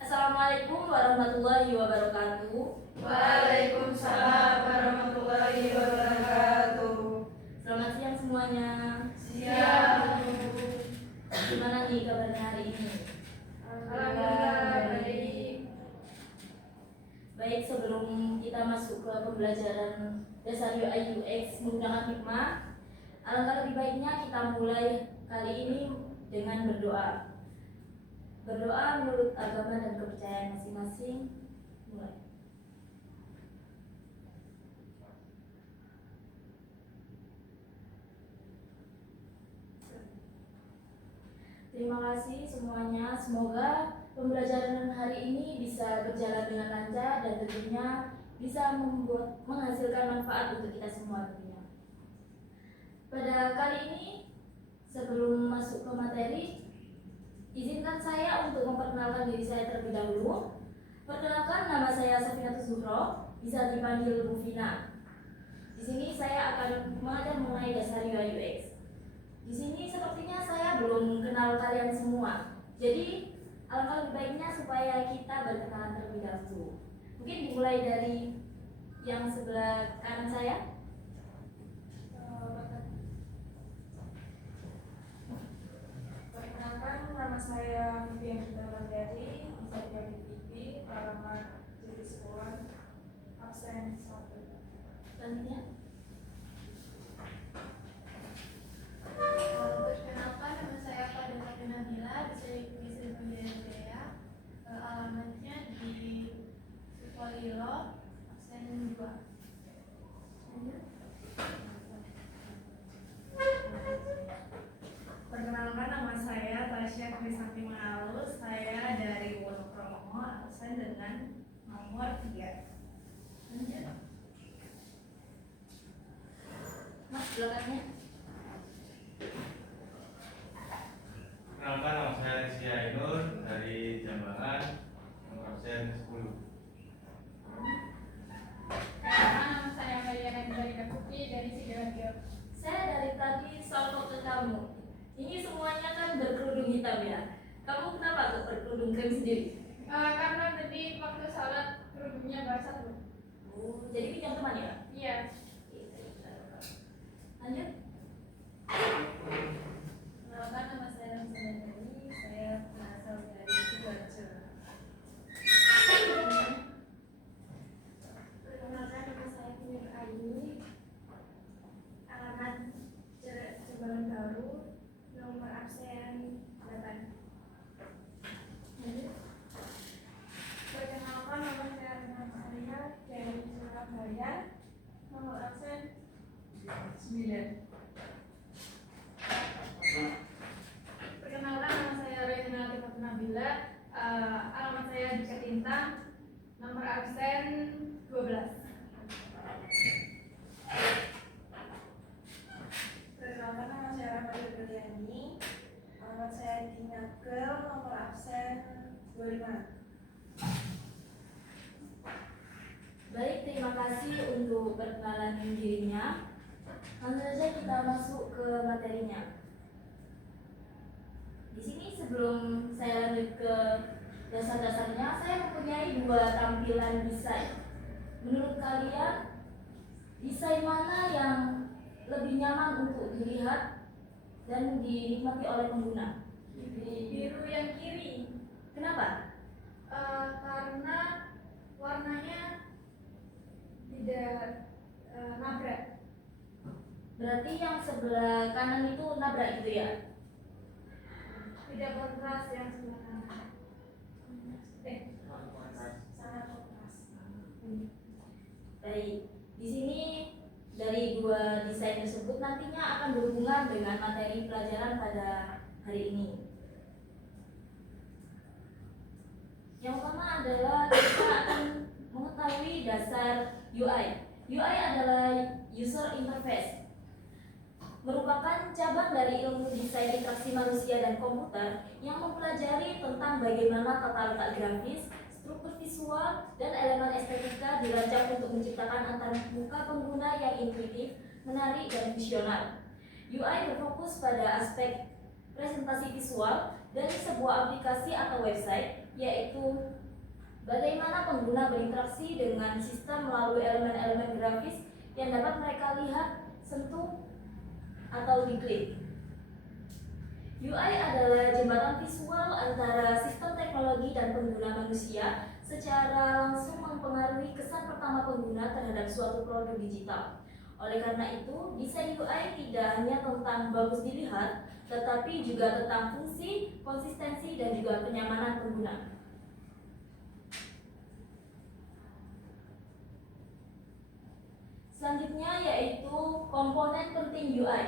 Assalamualaikum warahmatullahi wabarakatuh. Waalaikumsalam warahmatullahi wabarakatuh. Selamat siang semuanya. Siang. Gimana nih kabarnya hari ini? Alhamdulillah baik. Baik, sebelum kita masuk ke pembelajaran dasar UI UX menggunakan hikmah, alangkah lebih baiknya kita mulai kali ini dengan berdoa. Berdoa menurut agama dan kepercayaan masing-masing. Mulai. Terima kasih semuanya. Semoga pembelajaran hari ini bisa berjalan dengan lancar dan tentunya bisa menghasilkan manfaat untuk kita semua tentunya. Pada kali ini, sebelum masuk ke materi, izinkan saya untuk memperkenalkan diri saya terlebih dahulu. Perkenalkan, nama saya Safinatus Zuhro, bisa dipanggil Bu Vina. Di sini saya akan mengajar mengenai dasar UI UX. Di sini sepertinya saya belum kenal kalian semua. Jadi alangkah lebih baiknya supaya kita berkenalan terlebih dahulu. Mungkin dimulai dari yang sebelah kanan saya. Perkenalkan, nama saya Vivian Sutawandari, bisa dipanggil Vivi, alamat Jati Sekolah, absen 1. Selanjutnya. Perkenalkan, nama saya Fadila Nabila, bisa dipanggil Dea. Alamatnya di Sukolilo, absen 2. Perkenalkan, nama saya Tasya Krisanti Manalus, saya dari Wonokromo, absen dengan nomor 3. Lanjut. Mas, belakangnya. Perkenalkan, nama saya Rizky Ainur dari Jambangan, nomor absen 10. Nama saya Mariana Nurika Putri dari Sidoarjo. Saya dari tadi sosok ke kamu. Ini semuanya kan berkerudung hitam ya. Kamu kenapa kok berkerudung krem sendiri? Karena tadi waktu sholat kerudungnya basah, Bu. Oh, jadi pinjam teman ya? Iya. Lanjut. Perkenalkan, nama saya Ramsana Dani, saya berasal dari Sidoarjo. Perkenalkan, nama saya Nur Aini, alamat Jebalan Baru, nomor absen 8. Perkenalkan, nama saya Rina Maria dari Surabaya, nomor absen 9. Perkenalkan, nama saya Reina Tifat Nabila, alamat saya di Ketintang, nomor absen 12. Perkenalkan, nama saya Rahmat Juliani, alamat saya di Nagel, nomor absen 25. Baik, terima kasih untuk perkenalan dirinya. Langsung saja kita masuk ke materinya. Di sini sebelum saya lanjut ke dasar-dasarnya, saya mempunyai 2 tampilan desain. Menurut kalian, desain mana yang lebih nyaman untuk dilihat dan dinikmati oleh pengguna? Biru yang kiri, Kenapa? karena warnanya tidak nabrak. Berarti yang sebelah kanan itu nabrak gitu ya? Tidak kontras yang sebenarnya. Sangat kontras. Baik, di sini dari 2 desain tersebut nantinya akan berhubungan dengan materi pelajaran pada hari ini. Yang pertama adalah kita akan mengetahui dasar UI. UI adalah User Interface, merupakan cabang dari ilmu desain interaksi manusia dan komputer yang mempelajari tentang bagaimana tata letak grafis, struktur visual, dan elemen estetika dirancang untuk menciptakan antar muka pengguna yang intuitif, menarik, dan visional. UI berfokus pada aspek presentasi visual dari sebuah aplikasi atau website, yaitu bagaimana pengguna berinteraksi dengan sistem melalui elemen-elemen grafis yang dapat mereka lihat, sentuh, atau diklik. UI adalah jembatan visual antara sistem teknologi dan pengguna manusia, secara langsung mempengaruhi kesan pertama pengguna terhadap suatu produk digital. Oleh karena itu, desain UI tidak hanya tentang bagus dilihat, tetapi juga tentang fungsi, konsistensi, dan juga kenyamanan pengguna. Selanjutnya yaitu komponen penting UI.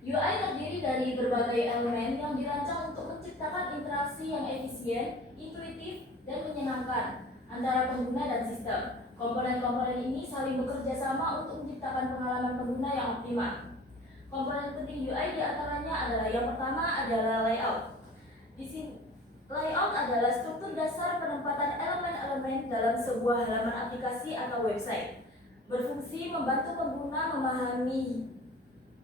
UI terdiri dari berbagai elemen yang dirancang untuk menciptakan interaksi yang efisien, intuitif, dan menyenangkan antara pengguna dan sistem. Komponen-komponen ini saling bekerja sama untuk menciptakan pengalaman pengguna yang optimal. Komponen penting UI diantaranya adalah yang pertama adalah layout. Di sini, layout adalah struktur dasar penempatan elemen-elemen dalam sebuah halaman aplikasi atau website. Berfungsi membantu pengguna memahami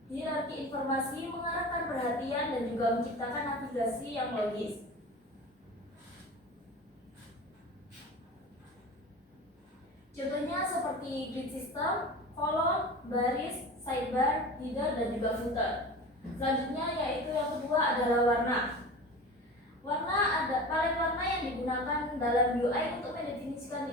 hierarki informasi, mengarahkan perhatian, dan juga menciptakan navigasi yang logis. Contohnya seperti grid system, kolom, baris, sidebar, header, dan juga footer. Selanjutnya yaitu yang kedua adalah warna. Warna ada palet warna yang digunakan dalam UI untuk mendefinisikan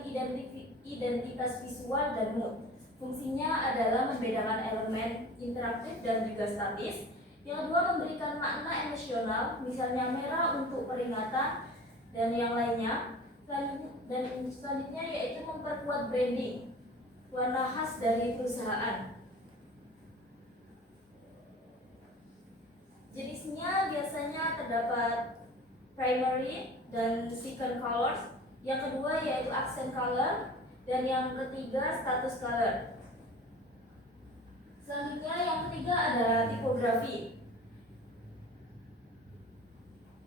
identitas visual dan mood. Fungsinya adalah membedakan elemen interaktif dan juga statis. Yang kedua memberikan makna emosional, misalnya merah untuk peringatan dan yang lainnya. Dan selanjutnya yaitu memperkuat branding, warna khas dari perusahaan. Jenisnya biasanya terdapat primary dan second colors. Yang kedua yaitu accent color, dan yang ketiga status color. Selanjutnya yang ketiga adalah tipografi.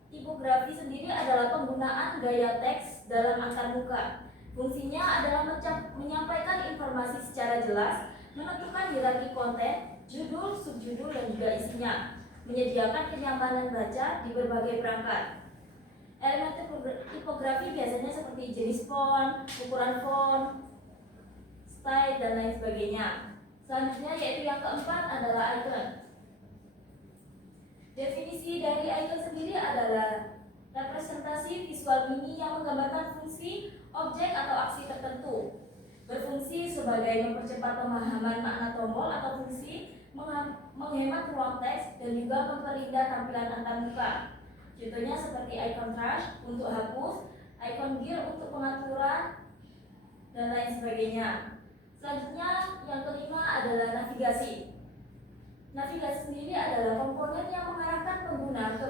Tipografi sendiri adalah penggunaan gaya teks dalam antarmuka. Fungsinya adalah menyampaikan informasi secara jelas, menentukan hierarki konten, judul, subjudul, dan juga isinya, menyediakan kenyamanan baca di berbagai perangkat. Elemen tipografi biasanya seperti jenis font, ukuran font, style, dan lain sebagainya. Selanjutnya yaitu yang keempat adalah icon. Definisi dari icon sendiri adalah representasi visual mini yang menggambarkan fungsi, objek, atau aksi tertentu. Berfungsi sebagai mempercepat pemahaman makna tombol atau fungsi, menghemat ruang teks, dan juga memperindah tampilan antarmuka. Contohnya seperti icon trash untuk hapus, icon gear untuk pengaturan, dan lain sebagainya. Selanjutnya yang kelima adalah navigasi. Navigasi sendiri adalah komponen yang mengarahkan pengguna ke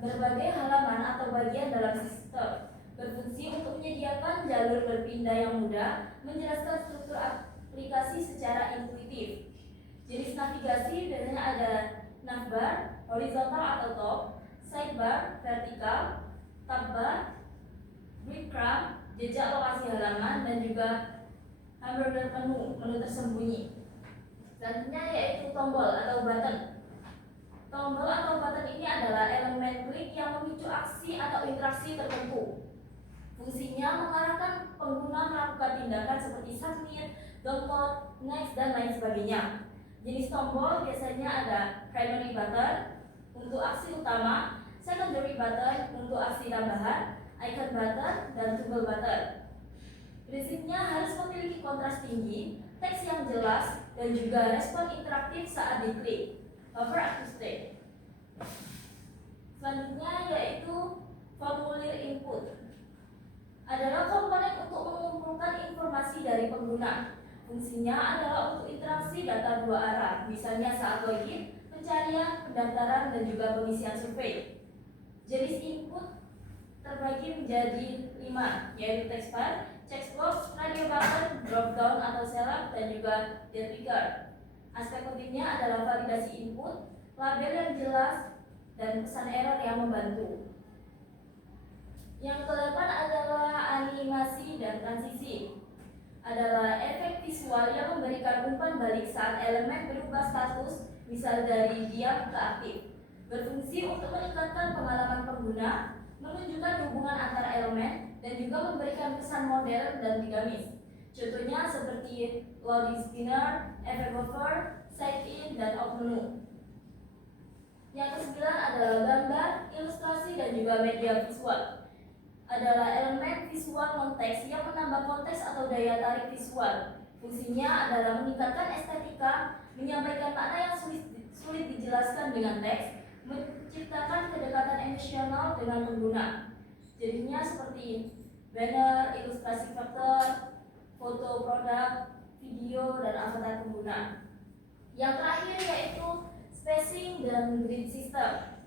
berbagai halaman atau bagian dalam sistem. Berfungsi untuk menyediakan jalur berpindah yang mudah, menjelaskan struktur aplikasi secara intuitif. Jenis navigasi biasanya ada navbar, horizontal atau top, sidebar, vertikal, tabbar, breadcrumb, jejak lokasi halaman, dan juga hamburger menu tersembunyi. Selanjutnya yaitu tombol atau button. Tombol atau button ini adalah elemen klik yang memicu aksi atau interaksi tertentu. Fungsinya mengarahkan pengguna melakukan tindakan seperti submit, download, next, dan lain sebagainya. Jenis tombol biasanya ada primary button untuk aksi utama, secondary button untuk aksi tambahan, icon button, dan toggle button. Prinsipnya harus memiliki kontras tinggi, teks yang jelas, dan juga respon interaktif saat diklik. Hover active state. Selanjutnya yaitu formulir input. Adalah komponen untuk mengumpulkan informasi dari pengguna. Fungsinya adalah untuk interaksi data dua arah, misalnya saat login, pencarian, pendaftaran, dan juga pengisian survei. Jenis input terbagi menjadi 5, yaitu text bar, checkbox, radio button, drop down atau select, dan juga trigger. Aspek pentingnya adalah validasi input, label yang jelas, dan pesan error yang membantu. Yang kedelapan adalah animasi dan transisi. Adalah efek visual yang memberikan umpan balik saat elemen berubah status, misal dari diam ke aktif. berfungsi untuk meningkatkan pengalaman pengguna, menunjukkan hubungan antar elemen, dan juga memberikan kesan modern dan dinamis. Contohnya seperti loading spinner, effect buffer, site-in, dan out menu. Yang kesembilan adalah gambar, ilustrasi, dan juga media visual. Adalah elemen visual non-teks yang menambah konteks atau daya tarik visual. Fungsinya adalah meningkatkan estetika, menyampaikan makna yang sulit dijelaskan dengan teks, menciptakan kedekatan emosional dengan pengguna. Jadinya seperti banner, ilustrasi faktor, foto produk, video, dan avatar pengguna. Yang terakhir yaitu spacing dan grid system.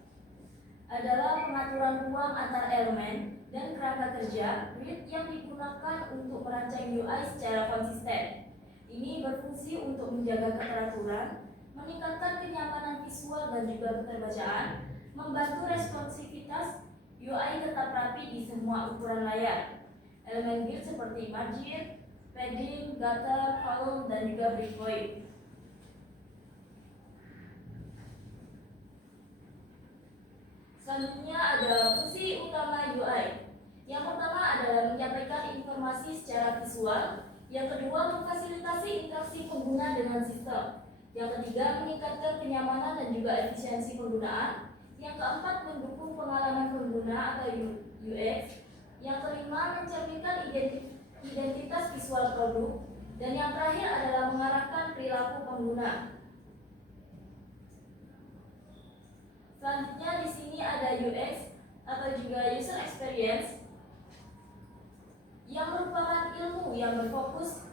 Adalah pengaturan ruang antar elemen dan kerangka kerja grid yang digunakan untuk merancang UI secara konsisten. Ini berfungsi untuk menjaga keteraturan, meningkatkan kenyamanan visual dan juga keterbacaan, membantu responsivitas UI tetap rapi di semua ukuran layar. Elemen grid seperti margin, padding, gutter, column, dan juga breakpoint. Selanjutnya adalah fungsi utama UI. Yang pertama adalah menyampaikan informasi secara visual. Yang kedua, memfasilitasi interaksi pengguna dengan sistem. Yang ketiga, meningkatkan kenyamanan dan juga efisiensi penggunaan. Yang keempat, mendukung pengalaman pengguna atau UX. Yang kelima, mencerminkan identitas visual produk. Dan yang terakhir adalah mengarahkan perilaku pengguna. Selanjutnya di sini ada UX atau juga user experience yang merupakan ilmu yang berfokus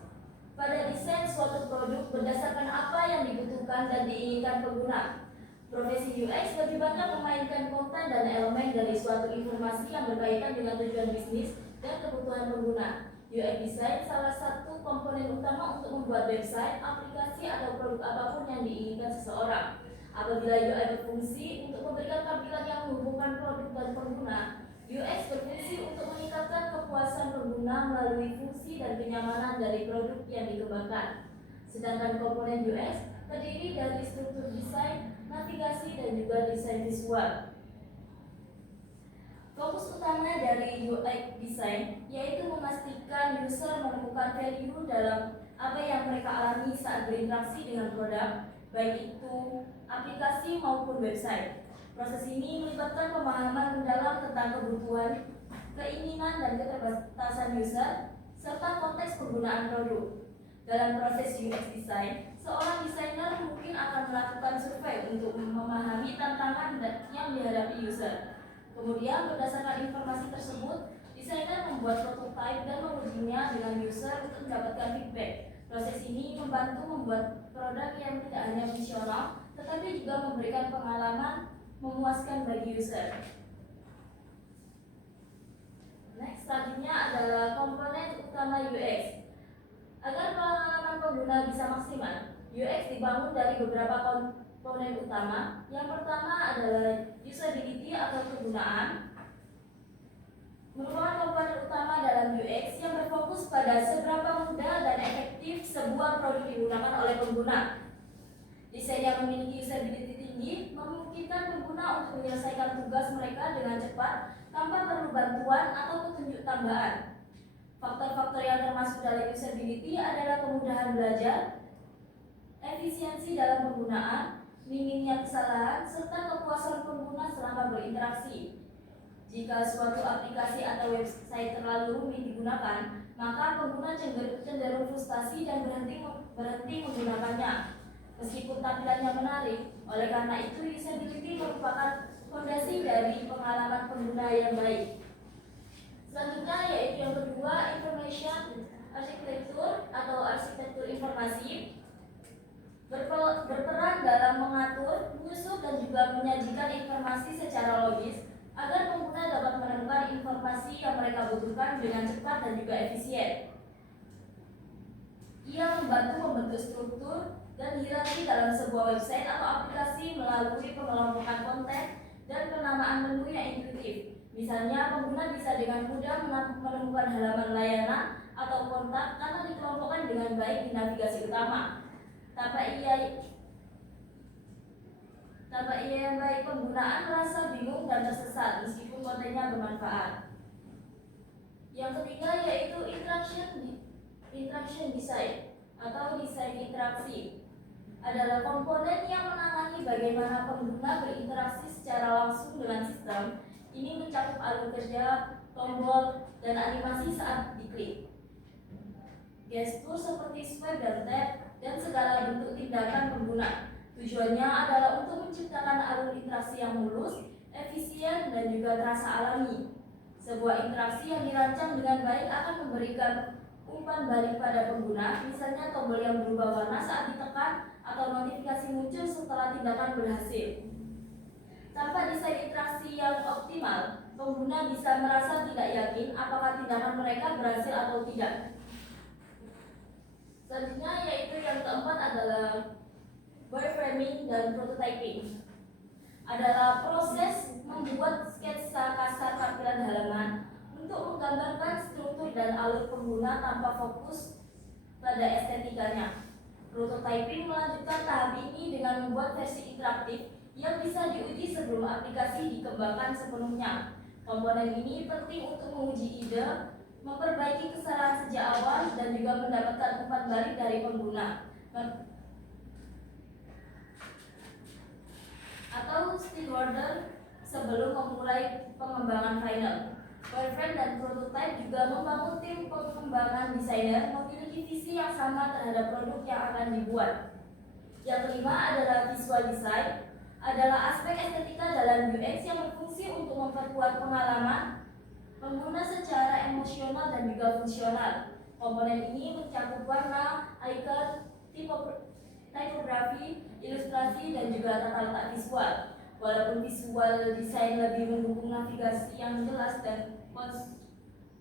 pada desain suatu produk berdasarkan apa yang dibutuhkan dan diinginkan pengguna. Profesi UX lebih banyak memainkan konten dan elemen dari suatu informasi yang berkaitan dengan tujuan bisnis dan kebutuhan pengguna. UX design salah satu komponen utama untuk membuat website, aplikasi, atau produk apapun yang diinginkan seseorang. Apabila UI berfungsi untuk memberikan tampilan yang menghubungkan produk dan pengguna, UX berfungsi untuk meningkatkan kepuasan pengguna melalui fungsi dan kenyamanan dari produk yang dikembangkan. Sedangkan komponen UX terdiri dari struktur desain, navigasi, dan juga desain visual. Fokus utama dari UX design yaitu memastikan user menemukan value dalam apa yang mereka alami saat berinteraksi dengan produk, baik itu aplikasi maupun website. Proses ini melibatkan pemahaman mendalam tentang kebutuhan, keinginan, dan keterbatasan user, serta konteks penggunaan produk. Dalam proses UX design, seorang desainer mungkin akan melakukan survei untuk memahami tantangan yang dihadapi user. Kemudian berdasarkan informasi tersebut, desainer membuat prototipe dan mengujinya dengan user untuk mendapatkan feedback. Proses ini membantu membuat produk yang tidak hanya fungsional, tetapi juga memberikan pengalaman memuaskan bagi user. Next, selanjutnya adalah komponen utama UX. Agar pengalaman pengguna bisa maksimal, UX dibangun dari beberapa komponen utama. Yang pertama adalah usability atau kegunaan. Merupakan komponen utama dalam UX yang berfokus pada seberapa mudah dan efektif sebuah produk digunakan oleh pengguna. Desain yang memiliki usability tinggi memungkinkan pengguna untuk menyelesaikan tugas mereka dengan cepat tanpa perlu bantuan atau petunjuk tambahan. Faktor-faktor yang termasuk dalam usability adalah kemudahan belajar, efisiensi dalam penggunaan, minimnya kesalahan, serta kepuasan pengguna selama berinteraksi. Jika suatu aplikasi atau website terlalu rumit digunakan, maka pengguna cenderung frustasi dan berhenti menggunakannya. Meskipun tampilannya menarik, oleh karena itu usability merupakan fondasi dari pengalaman pengguna yang baik. Selanjutnya yaitu yang kedua, information architecture atau arsitektur informasi. Berperan dalam mengatur, menyusun, dan juga menyajikan informasi secara logis agar pengguna dapat menemukan informasi yang mereka butuhkan dengan cepat dan juga efisien. Ia membantu membentuk struktur dan hierarki dalam sebuah website atau aplikasi melalui pengelompokan konten dan penamaan menu yang intuitif. Misalnya, pengguna bisa dengan mudah menemukan halaman layanan atau kontak karena dikelompokkan dengan baik di navigasi utama. Tanpa Tanpa yang baik, penggunaan merasa bingung dan tersesat meskipun kontennya bermanfaat. Yang ketiga yaitu interaction design atau desain interaksi. Adalah komponen yang menangani bagaimana pengguna berinteraksi secara langsung dengan sistem. Ini mencakup alur kerja, tombol, dan animasi saat diklik. Gestur seperti swipe dan tap, dan segala bentuk tindakan pengguna. Tujuannya adalah untuk menciptakan alur interaksi yang mulus, efisien, dan juga terasa alami. Sebuah interaksi yang dirancang dengan baik akan memberikan umpan balik pada pengguna, misalnya tombol yang berubah warna saat ditekan atau notifikasi muncul setelah tindakan berhasil. Tanpa desain interaksi yang optimal, pengguna bisa merasa tidak yakin apakah tindakan mereka berhasil atau tidak. Selanjutnya yaitu yang keempat adalah wireframing dan prototyping. Adalah proses membuat sketsa kasar tampilan halaman untuk menggambarkan struktur dan alur pengguna tanpa fokus pada estetikanya. Prototyping melanjutkan tahap ini dengan membuat versi interaktif yang bisa diuji sebelum aplikasi dikembangkan sepenuhnya. Komponen ini penting untuk menguji ide, memperbaiki kesalahan sejak awal, dan juga mendapatkan umpan balik dari pengguna atau stakeholder sebelum memulai pengembangan final. Wireframe dan prototype juga membangun tim pengembangan desainer memiliki visi yang sama terhadap produk yang akan dibuat. Yang kelima adalah visual design, adalah aspek estetika dalam UX yang berfungsi untuk memperkuat pengalaman pengguna secara emosional dan juga fungsional. Komponen ini mencakup warna, icon, tipografi, ilustrasi, dan juga tata letak visual. Walaupun visual design lebih mendukung navigasi yang jelas dan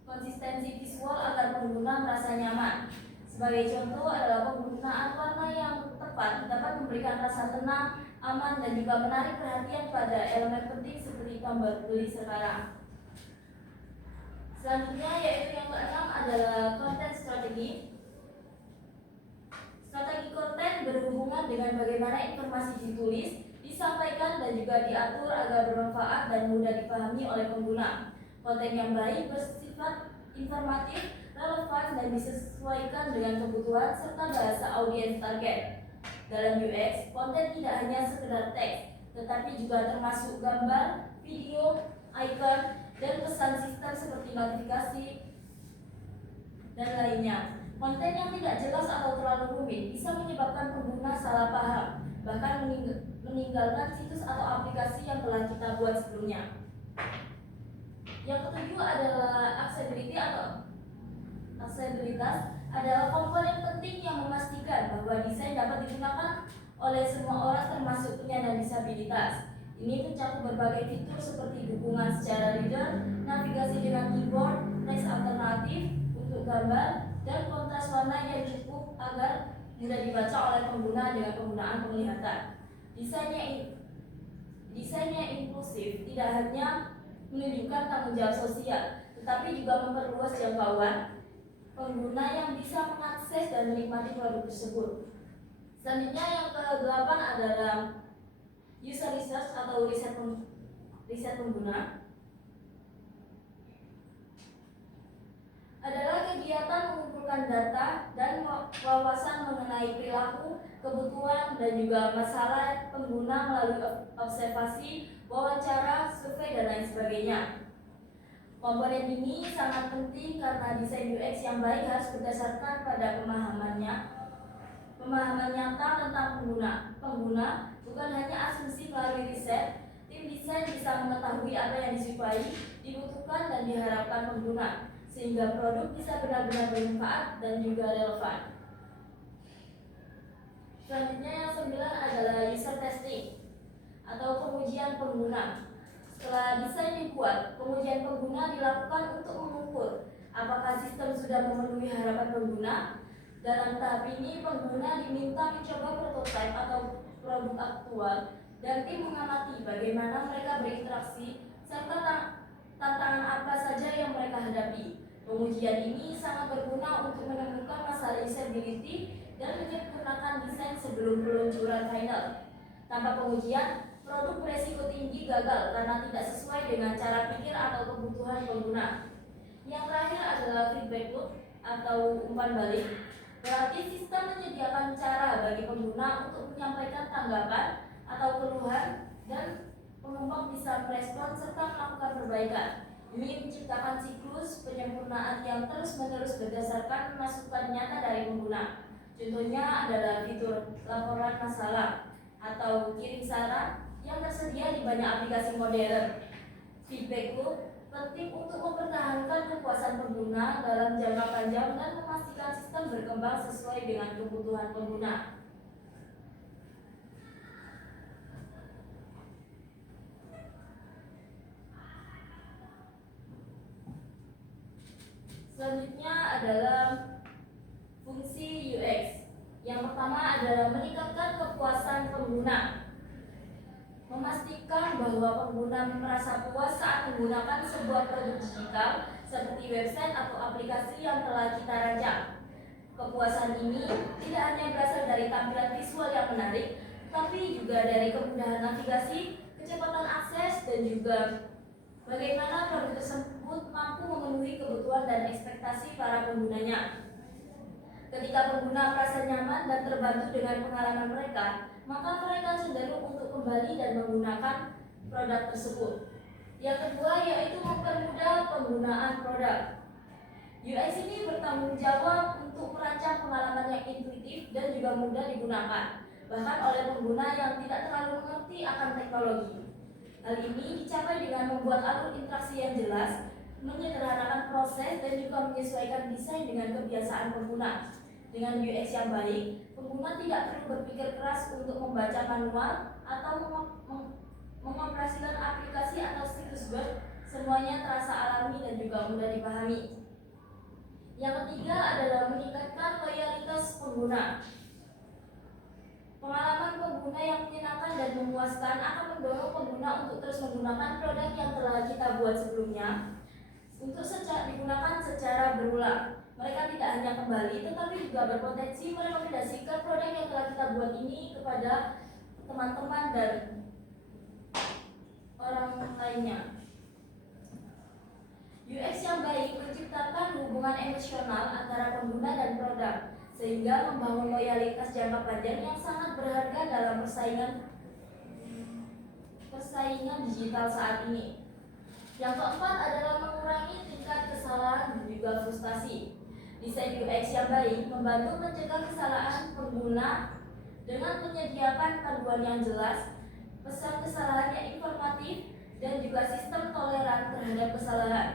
konsistensi visual agar pengguna merasa nyaman. Sebagai contoh adalah penggunaan warna yang tepat dapat memberikan rasa tenang, aman, dan juga menarik perhatian pada elemen penting seperti tombol beli sekarang. Selanjutnya yaitu yang keenam adalah content strategy. Strategi konten berhubungan dengan bagaimana informasi ditulis, disampaikan, dan juga diatur agar bermanfaat dan mudah dipahami oleh pengguna. Konten yang baik bersifat informatif, relevan, dan disesuaikan dengan kebutuhan serta bahasa audiens target. Dalam UX, konten tidak hanya sekedar teks, tetapi juga termasuk gambar, video, icon, dan pesan sistem seperti notifikasi dan lainnya. Konten yang tidak jelas atau terlalu rumit bisa menyebabkan pengguna salah paham, bahkan meninggalkan situs atau aplikasi yang telah kita buat sebelumnya. Yang ketujuh adalah aksesibilitas adalah komponen penting yang memastikan bahwa desain dapat digunakan oleh semua orang termasuk penyandang disabilitas. Ini mencakup berbagai fitur seperti dukungan secara reader, navigasi dengan keyboard, teks alternatif untuk gambar, dan kontras warna yang cukup agar mudah dibaca oleh pengguna dengan penggunaan penglihatan. Desainnya inklusif, tidak hanya menunjukkan tanggung jawab sosial, tetapi juga memperluas jangkauan pengguna yang bisa mengakses dan menikmati produk tersebut. Selanjutnya yang ke-8 adalah user research atau riset pengguna. Adalah kegiatan mengumpulkan data dan wawasan mengenai perilaku, kebutuhan, dan juga masalah pengguna melalui observasi, wawancara, survei, dan lain sebagainya. Komponen ini sangat penting karena desain UX yang baik harus berdasarkan pada pemahaman nyata tentang pengguna, bukan hanya asumsi melalui riset. Tim desain bisa mengetahui apa yang disukai, dibutuhkan, dan diharapkan pengguna, sehingga produk bisa benar-benar bermanfaat dan juga relevan. Selanjutnya yang 9 adalah user testing atau pengujian pengguna. Setelah desain dibuat, pengujian pengguna dilakukan untuk mengukur apakah sistem sudah memenuhi harapan pengguna. Dalam tahap ini, pengguna diminta mencoba prototipe atau produk aktual, dan tim mengamati bagaimana mereka berinteraksi serta tantangan apa saja yang mereka hadapi. Pengujian ini sangat berguna untuk menemukan masalah usability dan menyempurnakan desain sebelum peluncuran final. Tanpa pengujian, produk beresiko tinggi gagal karena tidak sesuai dengan cara pikir atau kebutuhan pengguna. Yang terakhir adalah feedback loop atau umpan balik. Berarti sistem menyediakan cara bagi pengguna untuk menyampaikan tanggapan atau keluhan dan pengembang bisa merespon serta melakukan perbaikan. Ini menciptakan siklus penyempurnaan yang terus-menerus berdasarkan masukan nyata dari pengguna. Contohnya adalah fitur laporan masalah atau kirim saran yang tersedia di banyak aplikasi modern. Feedback loop penting untuk mempertahankan kepuasan pengguna dalam jangka panjang dan memastikan sistem berkembang sesuai dengan kebutuhan pengguna. Selanjutnya adalah fungsi UX. Yang pertama adalah meningkatkan kepuasan pengguna. Memastikan bahwa pengguna merasa puas saat menggunakan sebuah produk digital seperti website atau aplikasi yang telah kita rancang. Kepuasan ini tidak hanya berasal dari tampilan visual yang menarik, tapi juga dari kemudahan navigasi, kecepatan akses, dan juga bagaimana produk tersebut mampu memenuhi kebutuhan dan ekspektasi para penggunanya. Ketika pengguna merasa nyaman dan terbantu dengan pengalaman mereka, maka mereka cenderung untuk kembali dan menggunakan produk tersebut. Yang kedua yaitu mempermudah penggunaan produk. UX ini bertanggung jawab untuk merancang pengalaman yang intuitif dan juga mudah digunakan, bahkan oleh pengguna yang tidak terlalu mengerti akan teknologi. Hal ini dicapai dengan membuat alur interaksi yang jelas, menyederhanakan proses, dan juga menyesuaikan desain dengan kebiasaan pengguna. Dengan UX yang baik, pengguna tidak perlu berpikir keras untuk membaca manual atau mengoperasikan aplikasi atau situs web. Semuanya terasa alami dan juga mudah dipahami. Yang ketiga adalah meningkatkan loyalitas pengguna. Pengalaman pengguna yang menyenangkan dan memuaskan akan mendorong pengguna untuk terus menggunakan produk yang telah kita buat sebelumnya untuk digunakan secara berulang. Mereka tidak hanya kembali, tetapi juga berpotensi merekomendasikan produk yang telah kita buat ini kepada teman-teman dan orang lainnya. UX yang baik menciptakan hubungan emosional antara pengguna dan produk, sehingga membangun loyalitas jangka panjang yang sangat berharga dalam persaingan digital saat ini. Yang keempat adalah mengurangi tingkat kesalahan dan juga frustasi. Desain UX yang baik membantu mencegah kesalahan pengguna dengan menyediakan panduan yang jelas, pesan kesalahan yang informatif, dan juga sistem toleran terhadap kesalahan.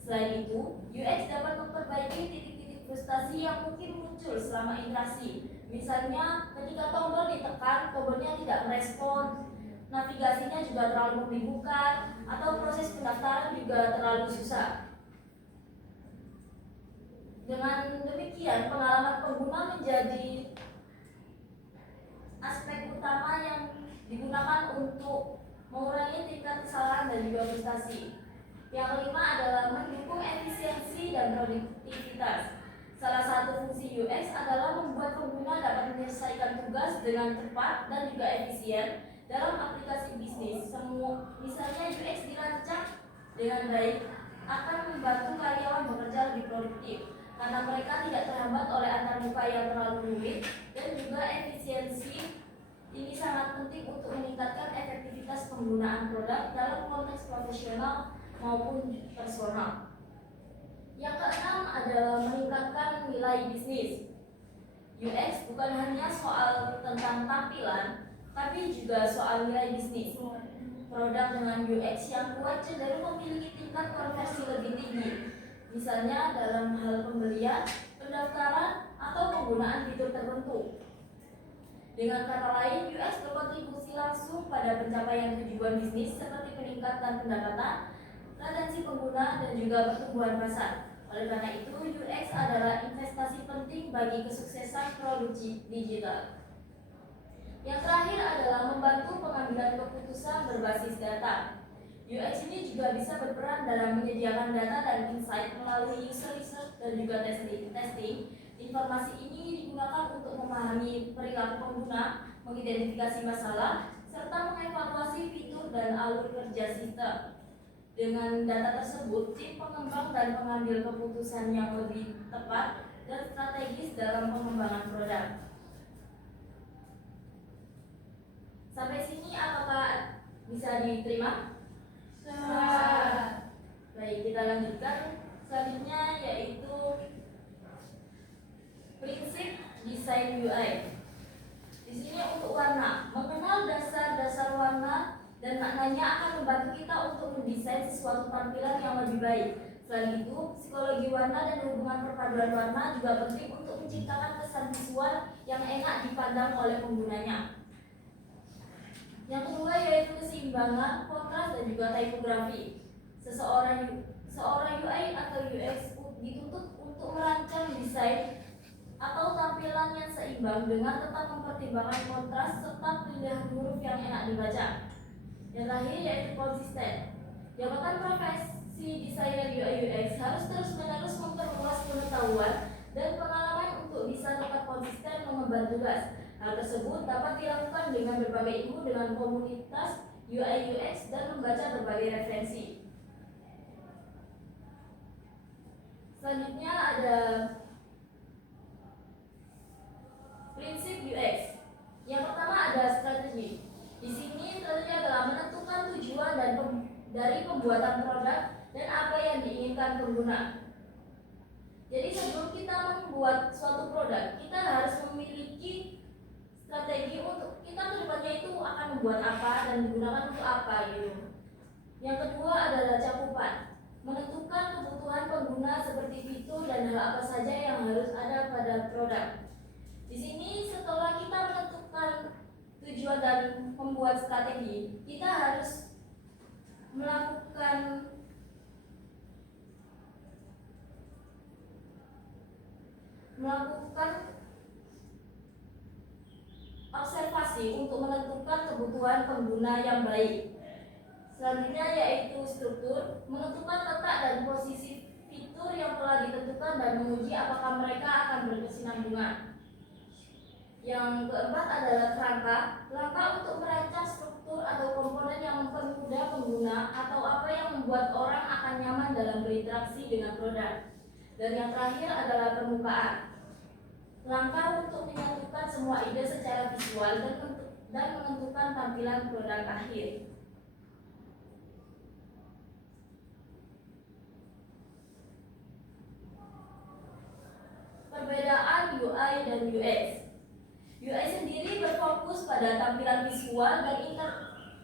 Selain itu, UX dapat memperbaiki titik-titik frustasi yang mungkin muncul selama interaksi. Misalnya, ketika tombol ditekan, tombolnya tidak merespon, navigasinya juga terlalu membingungkan, atau proses pendaftaran juga terlalu susah. Dengan demikian, pengalaman pengguna menjadi aspek utama yang digunakan untuk mengurangi tingkat kesalahan dan juga frustasi. Yang kelima adalah mendukung efisiensi dan produktivitas. Salah satu fungsi UX adalah membuat pengguna dapat menyelesaikan tugas dengan cepat dan juga efisien dalam aplikasi bisnis. Misalnya UX dirancang dengan baik akan membantu karyawan bekerja lebih produktif karena mereka tidak terhambat oleh antarmuka yang terlalu rumit, dan juga efisiensi ini sangat penting untuk meningkatkan efektivitas penggunaan produk dalam konteks profesional maupun personal. Yang keenam adalah meningkatkan nilai bisnis. UX bukan hanya soal tentang tampilan, tapi juga soal nilai bisnis. Produk dengan UX yang kuat cenderung memiliki tingkat konversi lebih tinggi, misalnya dalam hal pembelian, pendaftaran, atau penggunaan fitur tertentu. Dengan kata lain, UX berkontribusi langsung pada pencapaian tujuan bisnis seperti peningkatan pendapatan, retensi pengguna, dan juga pertumbuhan pasar. Oleh karena itu, UX adalah investasi penting bagi kesuksesan produk digital. Yang terakhir adalah membantu pengambilan keputusan berbasis data. UX ini juga bisa berperan dalam menyediakan data dan insight melalui user research dan juga testing. Informasi ini digunakan untuk memahami perilaku pengguna, mengidentifikasi masalah, serta mengevaluasi fitur dan alur kerja sistem. Dengan data tersebut, tim pengembang dan pengambil keputusan yang lebih tepat dan strategis dalam pengembangan produk. Sampai sini apakah bisa diterima? Baik, kita lanjutkan. Selanjutnya yaitu prinsip desain UI. Di sini untuk warna, mengenal dasar-dasar warna dan maknanya akan membantu kita untuk mendesain sesuatu tampilan yang lebih baik. Selain itu, psikologi warna dan hubungan perpaduan warna juga penting untuk menciptakan kesan visual yang enak dipandang oleh penggunanya. Yang kedua yaitu keseimbangan, kontras, dan juga typografi. Seorang UI atau UX dituntut untuk merancang desain atau tampilan yang seimbang dengan tetap mempertimbangkan kontras serta pilihan huruf yang enak dibaca. Yang terakhir yaitu konsisten. Jabatan profesi desainer UI UX harus terus-menerus memperluas pengetahuan dan pengalaman untuk bisa tetap konsisten mengemban tugas. Hal tersebut dapat dilakukan dengan berbagai ilmu dengan komunitas UI UX dan membaca berbagai referensi. Selanjutnya ada prinsip UX. Yang pertama ada strategi. Di sini strategi adalah menentukan tujuan dari pembuatan produk dan apa yang diinginkan pengguna. Jadi sebelum kita membuat suatu produk, kita harus memiliki strategi untuk kita kedepannya itu akan membuat apa dan digunakan untuk apa gitu. Yang kedua adalah cakupan. Menentukan kebutuhan pengguna seperti fitur dan hal apa saja yang harus ada pada produk. Di sini setelah kita menentukan tujuan dan membuat strategi, kita harus melakukan observasi untuk menentukan kebutuhan pengguna yang baik. Selanjutnya yaitu struktur, menentukan letak dan posisi fitur yang telah ditentukan dan menguji apakah mereka akan berkesinambungan. Yang keempat adalah kerangka, langkah untuk merancang struktur atau komponen yang mempermudah pengguna atau apa yang membuat orang akan nyaman dalam berinteraksi dengan produk. Dan yang terakhir adalah permukaan, langkah untuk menyatukan semua ide secara visual dan menentukan tampilan produk akhir. Perbedaan UI dan UX. UI sendiri berfokus pada tampilan visual dan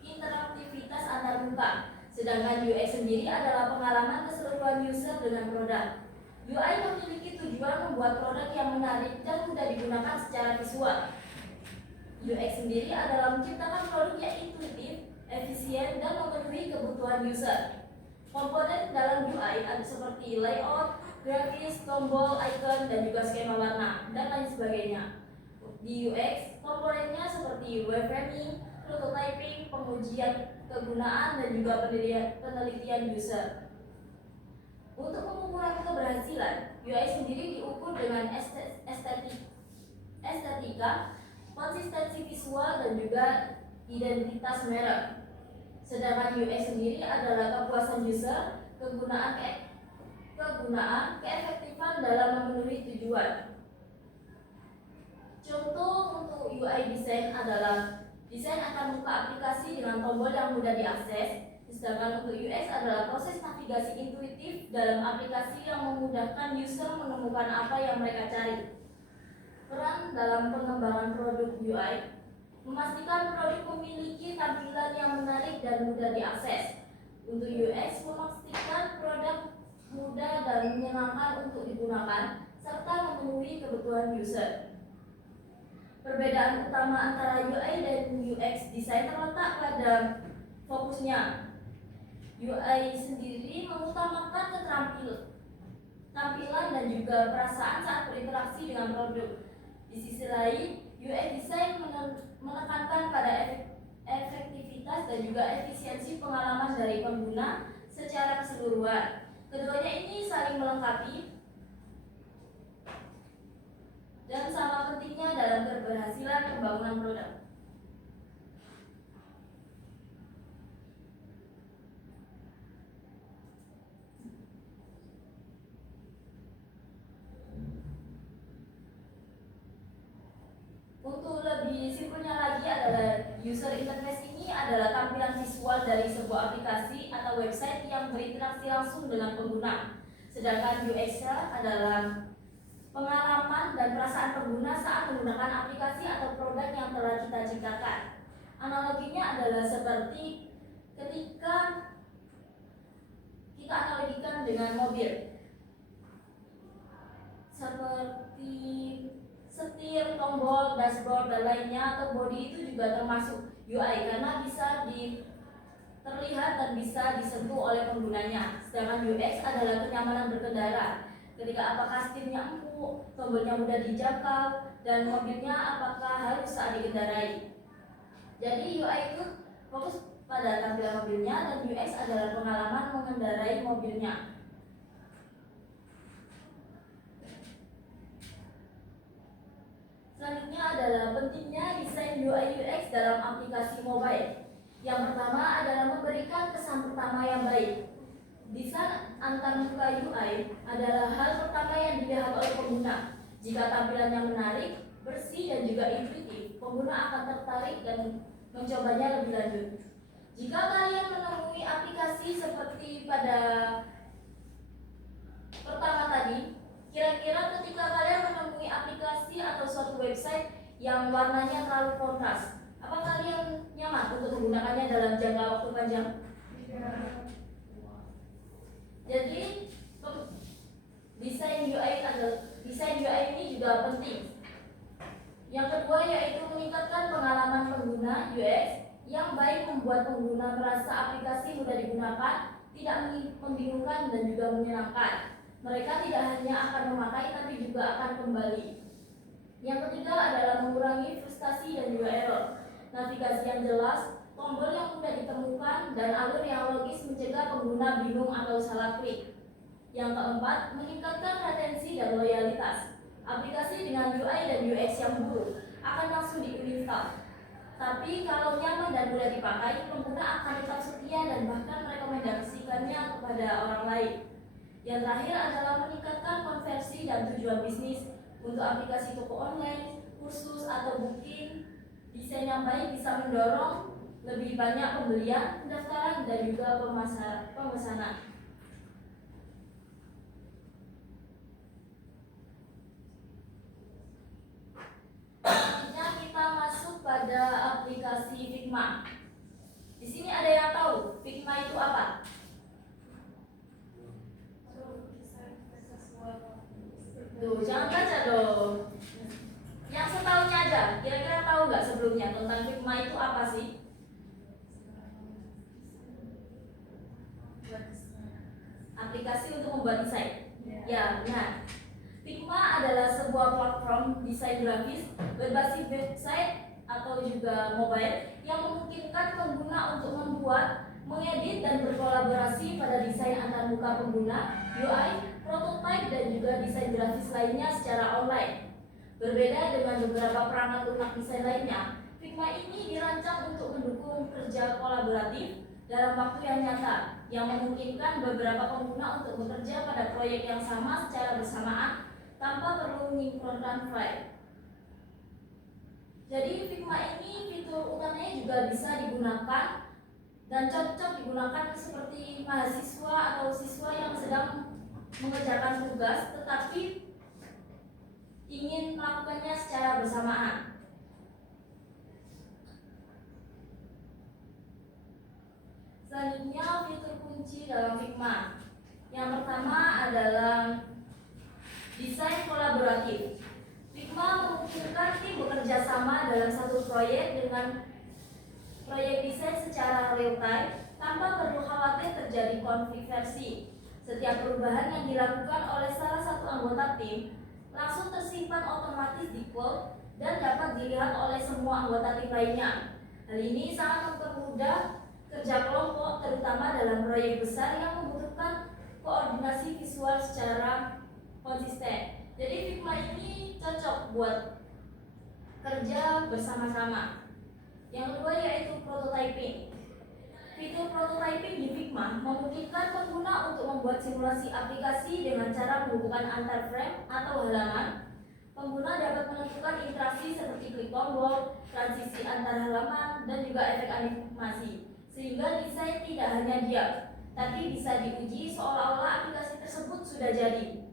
interaktivitas antar muka, sedangkan UX sendiri adalah pengalaman keseluruhan user dengan produk. UI memiliki tujuan membuat produk yang menarik dan mudah digunakan secara visual. UX sendiri adalah menciptakan produk yang intuitif, efisien, dan memenuhi kebutuhan user. Komponen dalam UI ada seperti layout, grafis, tombol, icon, dan juga skema warna, dan lain sebagainya. Di UX, komponennya seperti wireframing, prototyping, pengujian kegunaan, dan juga penelitian user. Untuk mengukur keberhasilan, UI sendiri diukur dengan estetika, konsistensi visual, dan juga identitas merek. Sedangkan UX sendiri adalah kepuasan user, kegunaan, keefektifan dalam memenuhi tujuan. Contoh untuk UI design adalah desain akan buka aplikasi dengan tombol yang mudah diakses. Sedangkan untuk UX adalah proses navigasi intuitif dalam aplikasi yang memudahkan user menemukan apa yang mereka cari. Peran dalam pengembangan produk UI, memastikan produk memiliki tampilan yang menarik dan mudah diakses. Untuk UX, memastikan produk mudah dan menyenangkan untuk digunakan, serta memenuhi kebutuhan user. Perbedaan utama antara UI dan UX design terletak pada fokusnya. UI sendiri mengutamakan tampilan dan juga perasaan saat berinteraksi dengan produk. Di sisi lain, UX design menekankan pada efektivitas dan juga efisiensi pengalaman dari pengguna secara keseluruhan. Keduanya ini saling melengkapi dan sama pentingnya dalam keberhasilan pembangunan produk. User interface ini adalah tampilan visual dari sebuah aplikasi atau website yang berinteraksi langsung dengan pengguna. Sedangkan UX-nya adalah pengalaman dan perasaan pengguna saat menggunakan aplikasi atau produk yang telah kita ciptakan. Analoginya adalah seperti ketika kita analogikan dengan mobil, seperti setir, tombol, dashboard, dan lainnya, atau bodi itu juga termasuk UI karena bisa terlihat dan bisa disentuh oleh penggunanya. Sedangkan UX adalah kenyamanan berkendara. Ketika apakah setirnya empuk, tombolnya mudah dijangkau, dan mobilnya apakah halus saat dikendarai. Jadi UI itu fokus pada tampilan mobilnya dan UX adalah pengalaman mengendarai mobilnya. Selanjutnya adalah pentingnya desain UI UX dalam aplikasi mobile. Yang pertama adalah memberikan kesan pertama yang baik. Desain antarmuka UI adalah hal pertama yang dilihat oleh pengguna. Jika tampilannya menarik, bersih, dan juga intuitif, pengguna akan tertarik dan mencobanya lebih lanjut. Jika kalian menemui aplikasi seperti pada pertama tadi, kira-kira ketika kalian menemui aplikasi atau suatu website yang warnanya terlalu kontras, apa kalian nyaman untuk menggunakannya dalam jangka waktu panjang? Jadi desain UI ini juga penting. Yang kedua yaitu meningkatkan pengalaman pengguna UX yang baik, membuat pengguna merasa aplikasi mudah digunakan, tidak membingungkan, dan juga menyenangkan. Mereka tidak hanya akan memakai tapi juga akan kembali. Yang ketiga adalah mengurangi frustasi dan juga error. Navigasi yang jelas, tombol yang mudah ditemukan, dan alur yang logis mencegah pengguna bingung atau salah klik. Yang keempat, meningkatkan retensi dan loyalitas. Aplikasi dengan UI dan UX yang buruk akan langsung di-uninstall. Tapi kalau nyaman dan mudah dipakai, pengguna akan tetap setia dan bahkan merekomendasikannya kepada orang lain. Yang terakhir adalah meningkatkan konversi dan tujuan bisnis. Untuk aplikasi toko online, kursus, atau booking, desain yang baik bisa mendorong lebih banyak pembelian, pendaftaran, dan juga pemesanan. Selanjutnya kita masuk pada aplikasi Figma. Di sini ada yang tahu Figma itu apa? Tuh, jangan baca dong. Yang setahunya aja, kira-kira tahu nggak sebelumnya tentang Figma itu apa sih? Aplikasi untuk membuat desain. Ya, benar. Figma adalah sebuah platform desain grafis berbasis website atau juga mobile yang memungkinkan pengguna untuk membuat, mengedit, dan berkolaborasi pada desain antarmuka pengguna, UI, prototype, dan juga desain grafis lainnya secara online. Berbeda dengan beberapa perangkat lunak desain lainnya, Figma ini dirancang untuk mendukung kerja kolaboratif dalam waktu yang nyata, yang memungkinkan beberapa pengguna untuk bekerja pada proyek yang sama secara bersamaan tanpa perlu menyinkronkan file. Jadi Figma ini fitur utamanya juga bisa digunakan dan cocok digunakan seperti mahasiswa atau siswa yang sedang mengerjakan tugas tetapi ingin melakukannya secara bersamaan. Selanjutnya fitur kunci dalam Figma. Yang pertama adalah desain kolaboratif. Figma memungkinkan tim bekerja sama dalam satu proyek dengan proyek desain secara real time tanpa perlu khawatir terjadi konflik versi. Setiap perubahan yang dilakukan oleh salah satu anggota tim langsung tersimpan otomatis di cloud dan dapat dilihat oleh semua anggota tim lainnya. Hal ini sangat mempermudah kerja kelompok, terutama dalam proyek besar yang membutuhkan koordinasi visual secara konsisten. Jadi Figma ini cocok buat kerja bersama-sama. Yang kedua yaitu prototyping. Fitur prototyping di Figma memungkinkan pengguna untuk membuat simulasi aplikasi dengan cara menghubungkan antar frame atau halaman. Pengguna dapat menentukan interaksi seperti klik tombol, transisi antar halaman, dan juga efek animasi. Sehingga desain tidak hanya diam, tapi bisa diuji seolah-olah aplikasi tersebut sudah jadi.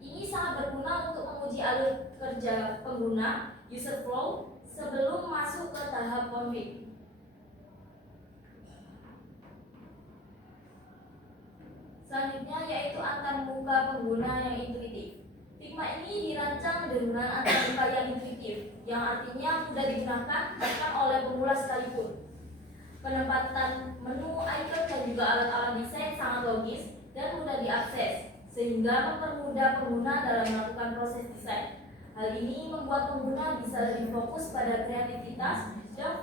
Ini sangat berguna untuk menguji alur kerja pengguna, user flow, sebelum masuk ke tahap config. Selanjutnya yaitu antarmuka pengguna yang intuitif. Figma ini dirancang dengan antarmuka yang intuitif, yang artinya mudah digunakan bahkan oleh pemula sekalipun. Penempatan menu, icon, dan juga alat-alat desain sangat logis dan mudah diakses, sehingga mempermudah pengguna dalam melakukan proses desain. Hal ini membuat pengguna bisa lebih fokus pada kreativitas dan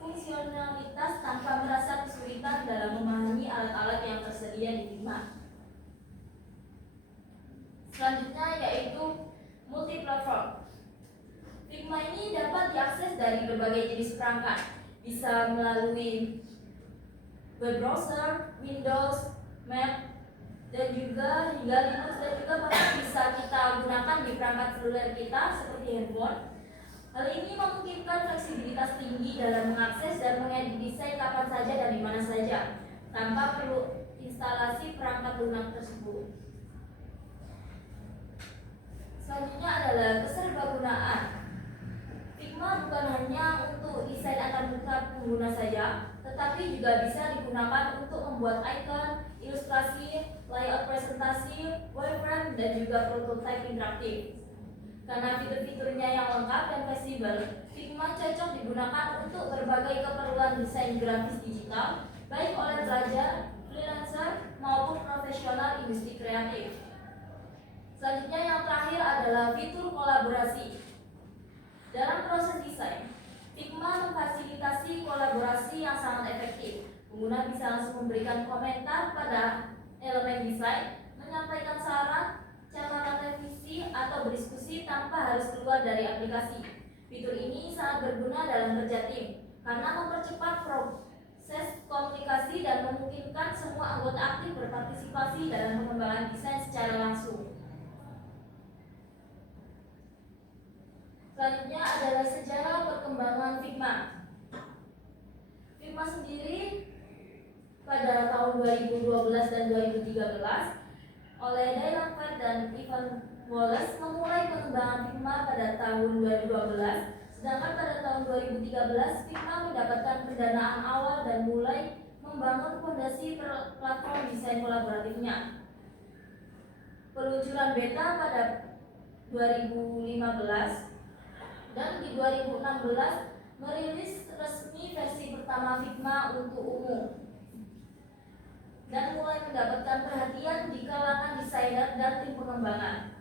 fungsionalitas tanpa merasa kesulitan dalam memahami alat-alat yang tersedia di Figma. Selanjutnya yaitu multi-platform. Figma ini dapat diakses dari berbagai jenis perangkat, bisa melalui web browser, Windows, Mac, dan juga hingga Linux, dan juga bahkan bisa kita gunakan di perangkat seluler kita seperti handphone. Hal ini memungkinkan fleksibilitas tinggi dalam mengakses dan mengedit desain kapan saja dan di mana saja, tanpa perlu instalasi perangkat lunak tersebut. Selanjutnya adalah keserbagunaan. Figma bukan hanya untuk desain antarmuka pengguna saja, tetapi juga bisa digunakan untuk membuat icon, ilustrasi, layout presentasi, wireframe, dan juga prototipe interaktif. Karena fitur-fiturnya yang lengkap dan fleksibel, Figma cocok digunakan untuk berbagai keperluan desain grafis digital, baik oleh pelajar, freelancer, maupun profesional industri kreatif. Selanjutnya yang terakhir adalah fitur kolaborasi. Dalam proses desain, Figma memfasilitasi kolaborasi yang sangat efektif. Pengguna bisa langsung memberikan komentar pada elemen desain, menyampaikan saran, catatan revisi, atau berdiskusi tanpa harus keluar dari aplikasi. Fitur ini sangat berguna dalam kerja tim karena mempercepat proses komunikasi dan memungkinkan semua anggota aktif berpartisipasi dalam pengembangan desain secara langsung. Selanjutnya adalah sejarah perkembangan Figma. Figma sendiri pada tahun 2012 dan 2013 oleh Dylan Fett dan Ivan Wallace memulai pengembangan Figma pada tahun 2012, sedangkan pada tahun 2013 Figma mendapatkan pendanaan awal dan mulai membangun fondasi platform desain kolaboratifnya. Peluncuran beta pada 2015 dan di 2016 merilis resmi versi pertama Figma untuk umum dan mulai mendapatkan perhatian di kalangan desainer dan tim pengembangan.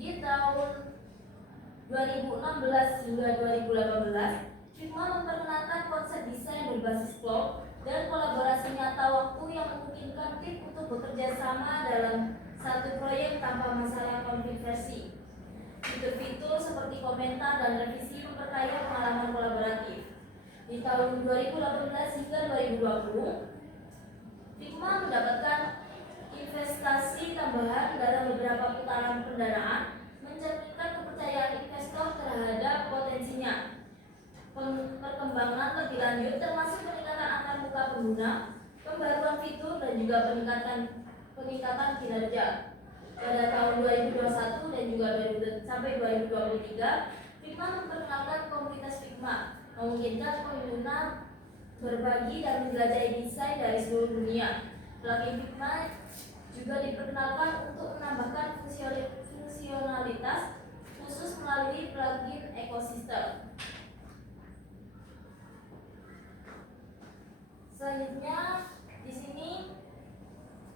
Di tahun 2016 hingga 2018, Figma memperkenalkan konsep desain berbasis flow dan kolaborasi nyata waktu yang memungkinkan tim untuk bekerja sama dalam satu proyek tanpa masalah konflik versi. Fitur-fitur seperti komentar dan revisi memperkaya pengalaman kolaboratif. Di tahun 2018 hingga 2020, Figma mendapatkan investasi tambahan dalam beberapa putaran pendanaan, mencerminkan kepercayaan investor terhadap potensinya. Perkembangan lebih lanjut termasuk peningkatan antarmuka pengguna, pembaruan fitur, dan juga peningkatan kinerja. Pada tahun 2021 dan juga sampai 2023, Figma memperkenalkan komunitas Figma, memungkinkan pengguna berbagi dan menjelajahi desain dari seluruh dunia. Plugin Figma juga diperkenalkan untuk menambahkan fungsionalitas khusus melalui plugin ekosistem. Selanjutnya di sini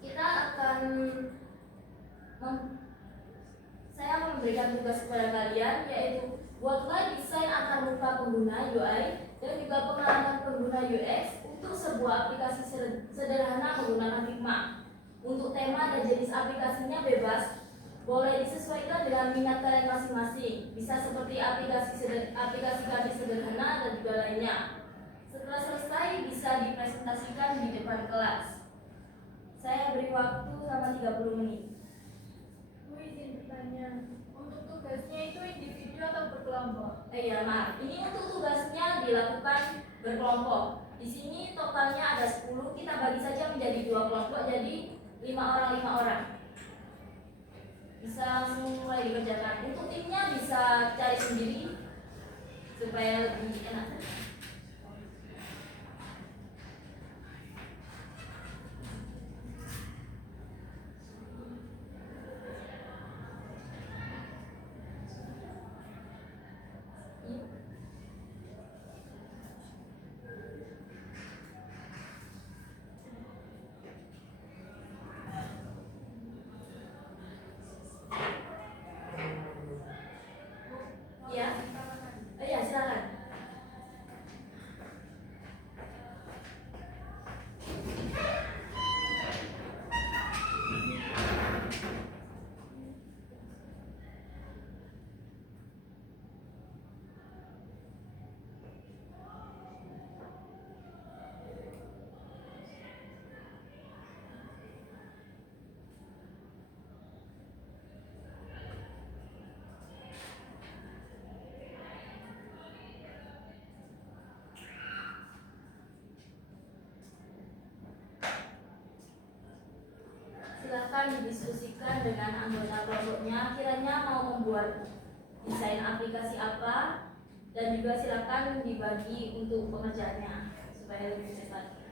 kita akan saya memberikan tugas kepada kalian, yaitu buatlah desain antarmuka pengguna UI dan juga pengalaman pengguna UX untuk sebuah aplikasi sederhana menggunakan Figma. Untuk tema dan jenis aplikasinya bebas, boleh disesuaikan dengan minat kalian masing-masing. Bisa seperti aplikasi grafis sederhana dan juga lainnya. Setelah selesai bisa dipresentasikan di depan kelas. Saya beri waktu selama 30 menit. atau berkelompok? Iya, maaf. Ini untuk tugasnya dilakukan berkelompok. Di sini totalnya ada 10, kita bagi saja menjadi 2 kelompok, jadi 5 orang. Bisa mulai dikerjakan. Untuk timnya bisa cari sendiri supaya lebih enak. Ya, iya silakan. Silakan didiskusikan dengan anggota kelompoknya, kiranya mau membuat desain aplikasi apa, dan juga silakan dibagi untuk pengerjaannya supaya lebih cepat.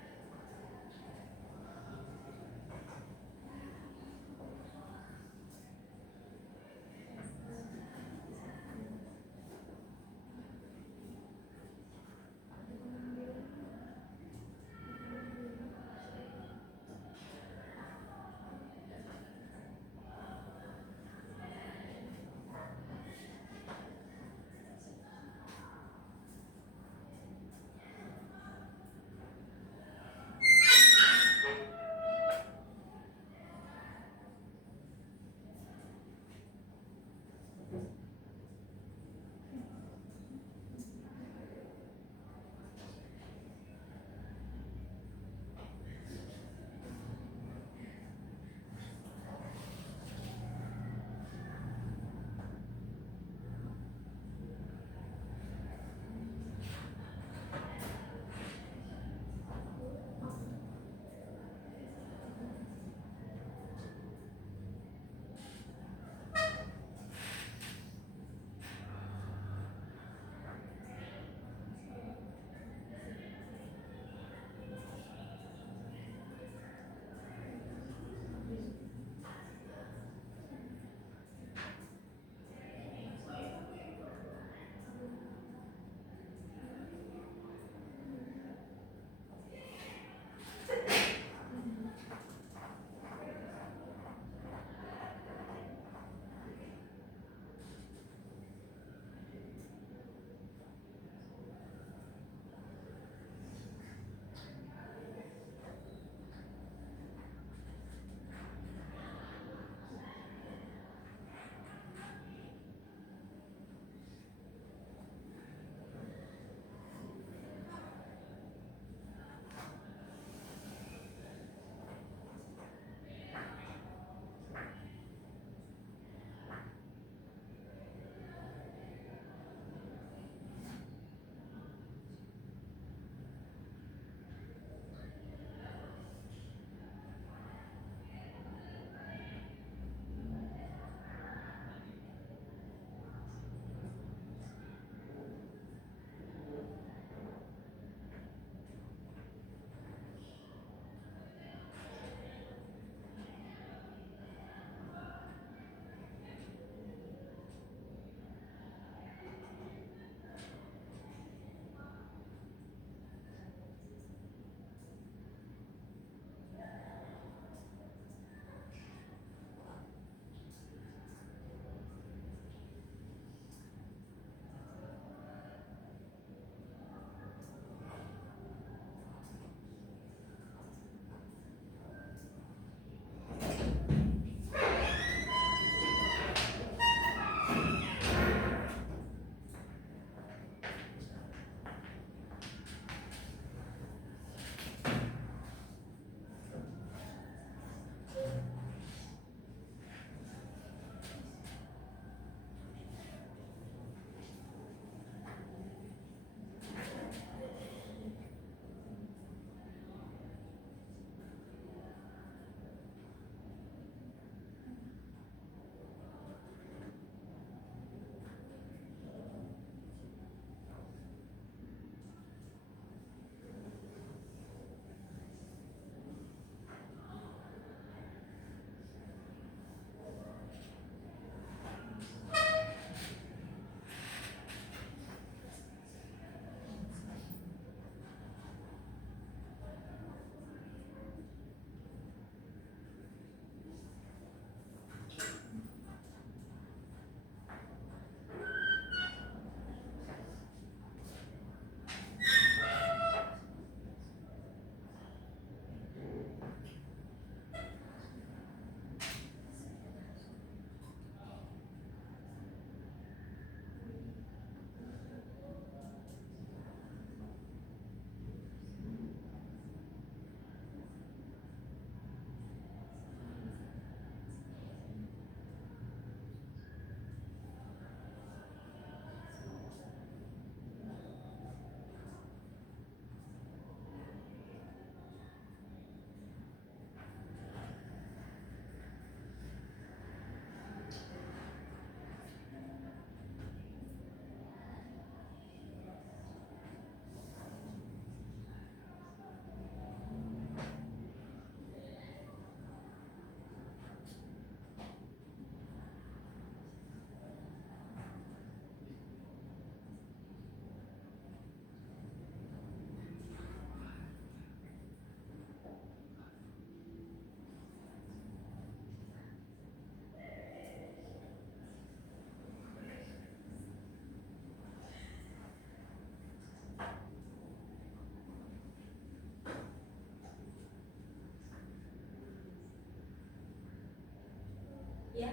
Ya,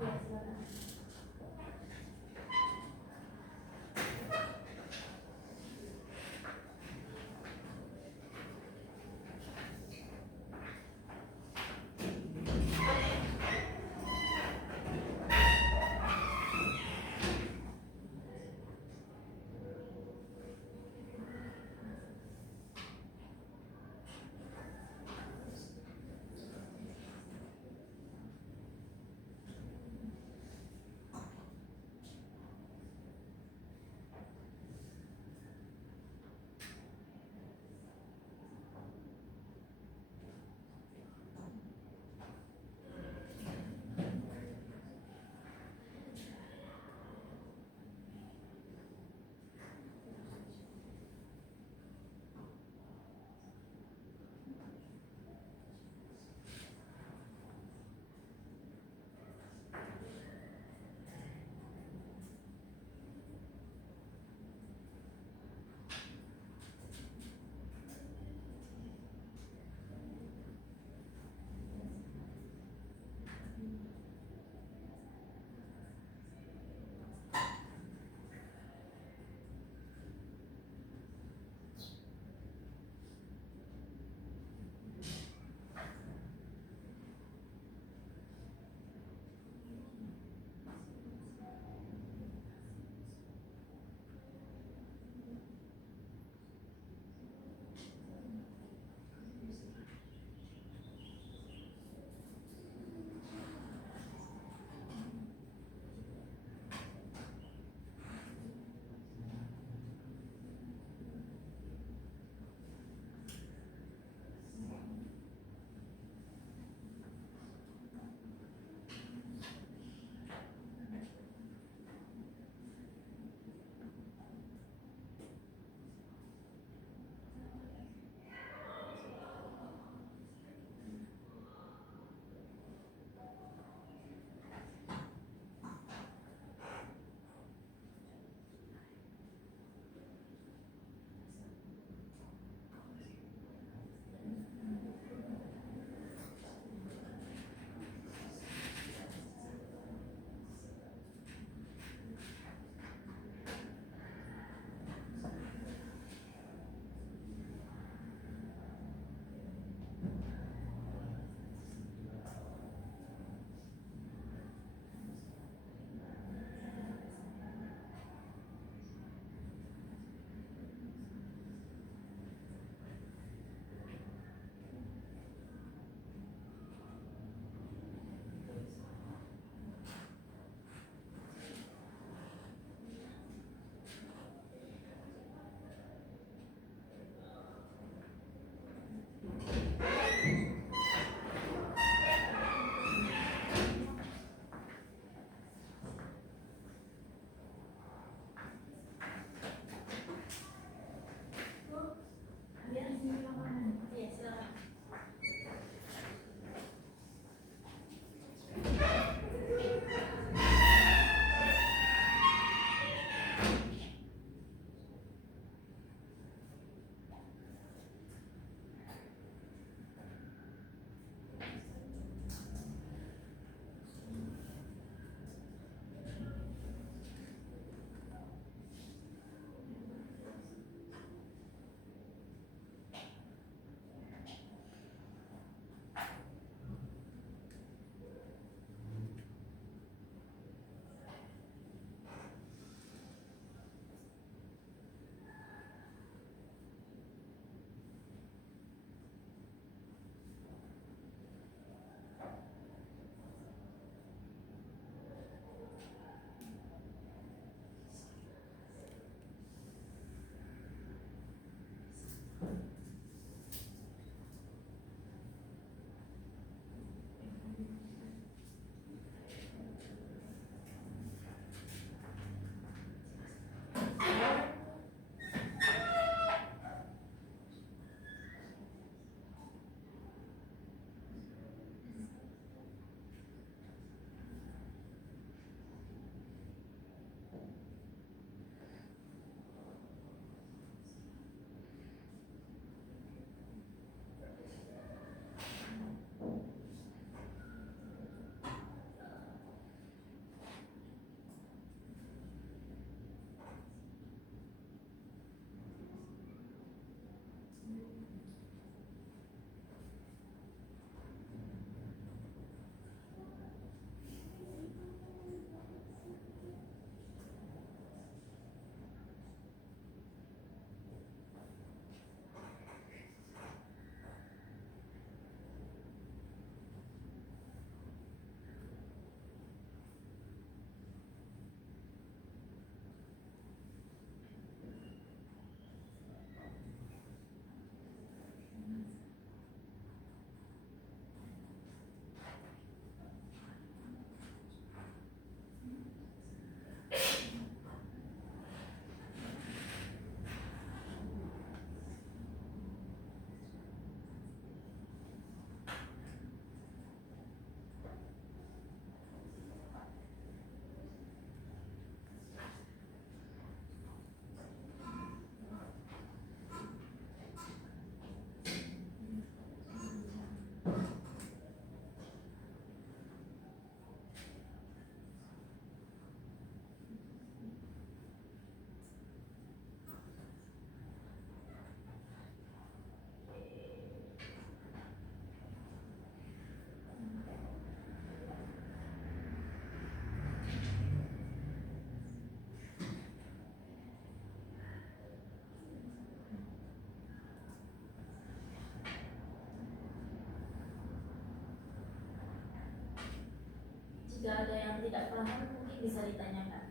iya silakan. jika ada yang tidak paham mungkin bisa ditanyakan.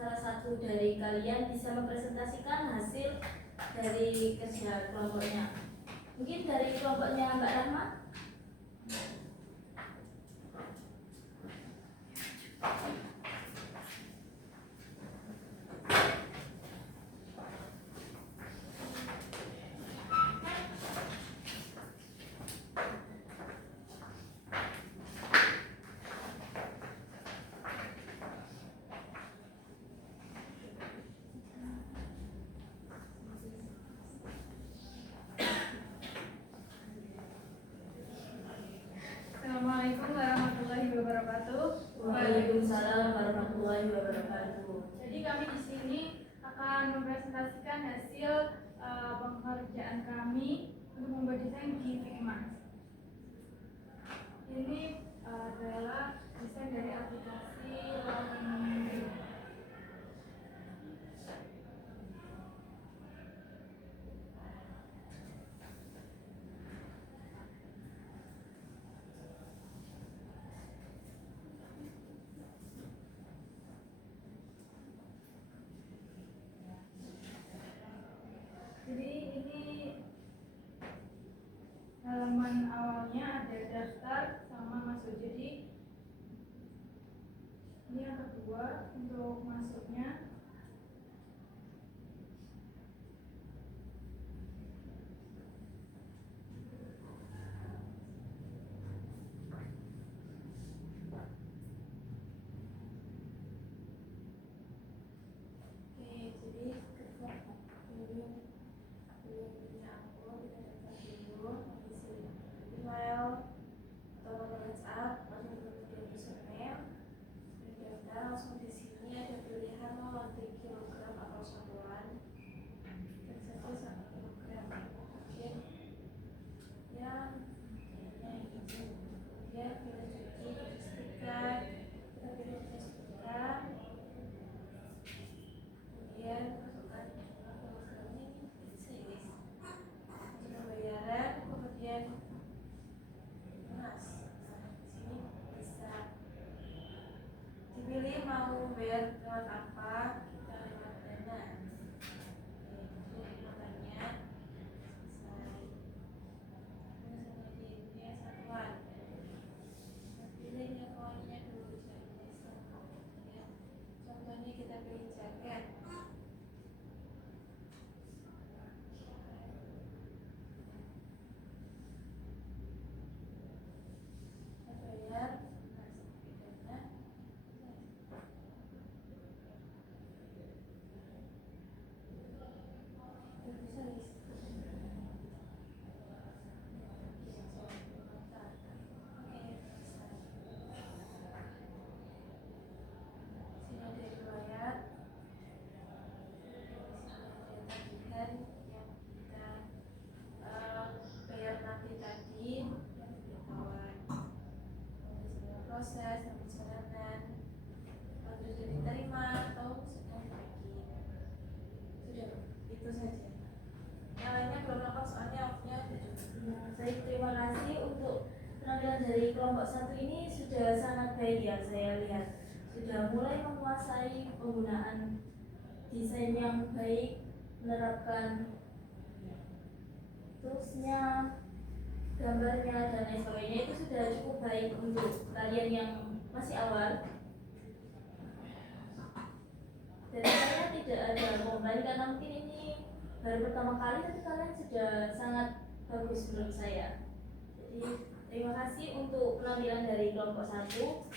salah satu dari kalian bisa mempresentasikan hasil dari kerja kelompoknya. Mungkin dari kelompoknya Mbak Rahma. Assalamualaikum warahmatullahi wabarakatuh. Waalaikumsalam warahmatullahi wabarakatuh. Jadi kami di sini akan mempresentasikan hasil pengerjaan kami untuk membuat desain di Figma. Ini adalah desain dari aplikasi Launchpad. Jadi ini halaman awalnya ada daftar sama masuk. Jadi ini yang kedua untuk masuknya. Oke, jadi ketua punya aku kita daftar dulu, isi email atau nomor WhatsApp, lalu kemudian username, dan daftar langsung di sini ada pilihan mau lantai kilogram atau satuan, dan satu 1 kilogram. Oke, ya, kemudian pilih cuci stiker, kita pilih stiker. Kemudian masukkan kilogramnya ini series untuk pembayaran, kemudian mas. Nah, di sini bisa dipilih mau bayar lewat apa, kita lewat Dana. Oke, itu makanya selesai. Terus lagi ini satuan. Pilih yang koinnya dulu, ya. Contohnya kita pilih jaket. Bayar, proses dan perjalanan lalu sudah diterima atau sedang dibikin. Sudah, itu saja. Yang lainnya belum lengkap soalnya waktunya Nah, baik, terima kasih untuk penampilan dari kelompok satu ini sudah sangat baik ya, saya lihat sudah mulai menguasai penggunaan desain yang baik, menerapkan toolsnya, gambarnya dan lain sebagainya. Itu sudah cukup baik untuk kalian yang masih awal. Dan saya tidak ada komplain karena mungkin ini baru pertama kali, tapi kalian sudah sangat bagus menurut saya. Jadi terima kasih untuk penampilan dari kelompok satu.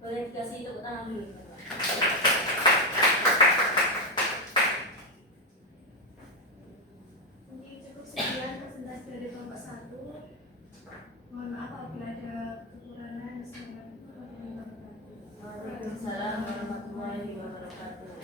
Boleh dikasih tepuk tangan dulu. Mungkin cukup sekian presentasi dari kelompok 1. Mohon maaf apabila ada kekurangan. Waalaikumsalam warahmatullahi wabarakatuh.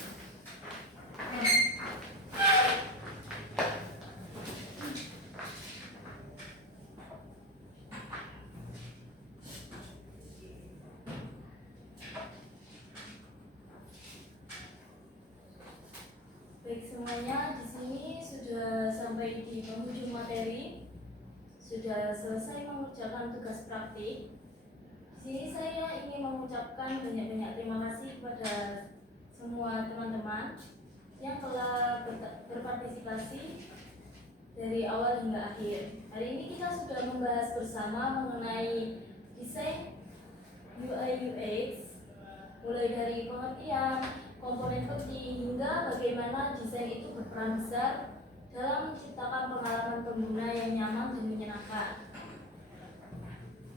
Baik semuanya, di sini sudah sampai di penghujung materi, sudah selesai mengerjakan tugas praktik. Di sini saya ingin mengucapkan banyak-banyak terima kasih kepada semua teman-teman yang telah berpartisipasi dari awal hingga akhir. Hari ini kita sudah membahas bersama mengenai desain UI UX, mulai dari pengertian, komponen penting, hingga bagaimana desain itu berperan besar dalam menciptakan pengalaman pengguna yang nyaman dan menyenangkan.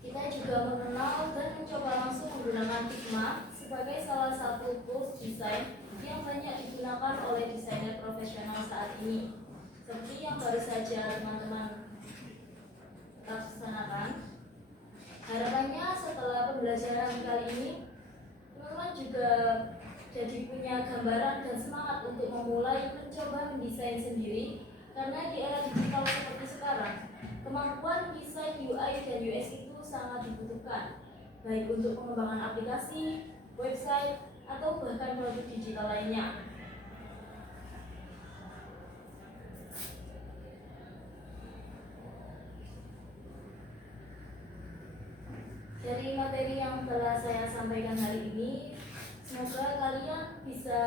Kita juga mengenal dan mencoba langsung menggunakan Figma sebagai salah satu tools desain yang banyak digunakan oleh desainer profesional saat ini. Seperti yang baru saja teman-teman laksanakan. Harapannya setelah pembelajaran kali ini, teman-teman juga jadi punya gambaran dan semangat untuk memulai mencoba mendesain sendiri. Karena di era digital seperti sekarang, kemampuan desain UI dan UX itu sangat dibutuhkan, baik untuk pengembangan aplikasi, website, atau bahkan produk digital lainnya. Dari materi yang telah saya sampaikan hari ini, semoga kalian bisa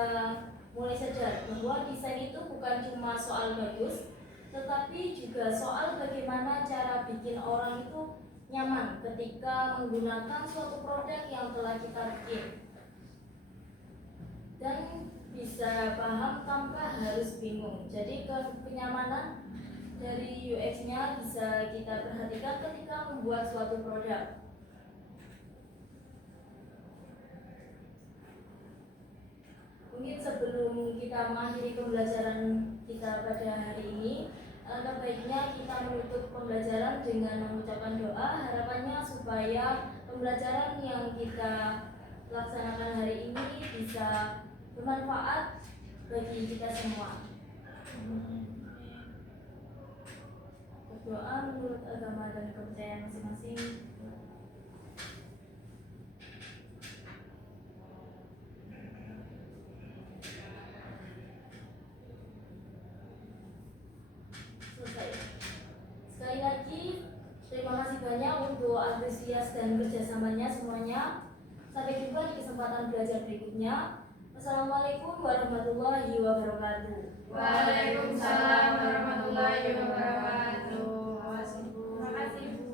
mulai sadar bahwa desain itu bukan cuma soal bagus, tetapi juga soal bagaimana cara bikin orang itu nyaman ketika menggunakan suatu produk yang telah kita bikin, dan bisa paham tanpa harus bingung. Jadi kenyamanan dari UX-nya bisa kita perhatikan ketika membuat suatu produk. Mungkin sebelum kita mengakhiri pembelajaran kita pada hari ini, alangkah baiknya kita menutup pembelajaran dengan mengucapkan doa, harapannya supaya pembelajaran yang kita laksanakan hari ini bisa bermanfaat bagi kita semua. Berdoa menurut agama dan kepercayaan masing-masing. Selesai. Sekali lagi, terima kasih banyak untuk antusias dan kerjasamanya semuanya. Sampai jumpa di kesempatan belajar berikutnya. Assalamualaikum warahmatullahi wabarakatuh. Waalaikumsalam warahmatullahi wabarakatuh. Terima kasih, Bu. Terima kasih, Bu.